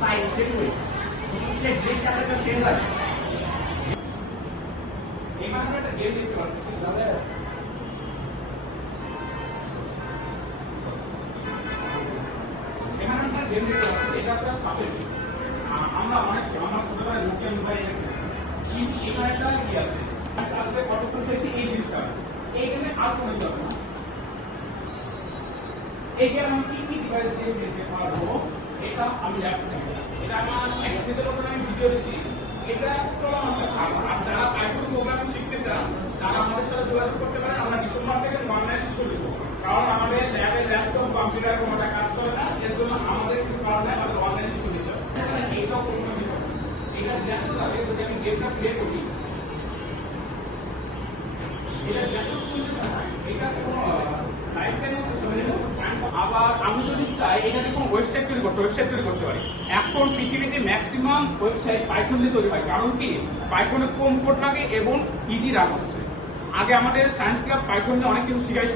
File set করি সেই direct আপনার কাছে সেন্ড হয়। এই মানে একটা গেম দেখতে পাচ্ছি তাহলে এখানে একটা গেম দেখতে পাচ্ছি, এটা একটা সাপের গেম। আমরা অনেক আমরা ছোটবেলায় নোকিয়া মোবাইল কিন্তু এখানে একটা কি আছে তারপরে ফটো তুলছি এই জিনিসটা এই গেমে আর কোনো যাবে না। এই গেম আমি কি ডিভাইস দিয়ে নিয়েছি পারবো, এটা আমি ল্যাপটপ, এটা আমার একদিনের উপরে আমি ভিডিও দিচ্ছি, এটা চলমান আছে। আর যারা পাইথন প্রোগ্রামিং শিখতে চান তারা আমাদের সাথে যোগাযোগ করতে পারেন। আমরা ডিসেম্বর থেকে অনলাইন শুরু করব, কারণ আমাদের ল্যাবে ল্যাপটপ কম্পিউটার কোনোটা কাজ করে না, এর জন্য আমাদের কিছু কারণে আমাদের অনলাইন শুরু দিতে হবে। এইটাও কোনো বিষয় না, এটা যেমন লাগে যদি আমি গেমটা প্লে করি, এটা যেমন চলতে থাকে এটা কোনো লাইফ টাইমে চলে যাবে। আবার আমি যদি চাই এখানে কোনো ওয়েবসাইট তৈরি করতে পারি। এখন পৃথিবীতে ম্যাক্সিমাম ওয়েবসাইট পাইথন দিয়ে তৈরি হয়, কারণ কি পাইথনে কম কোড লাগে এবং ইজি রান হচ্ছে। আগে আমাদের সায়েন্স ক্লাব পাইথন নিয়ে অনেক কিছু শিখাইছে,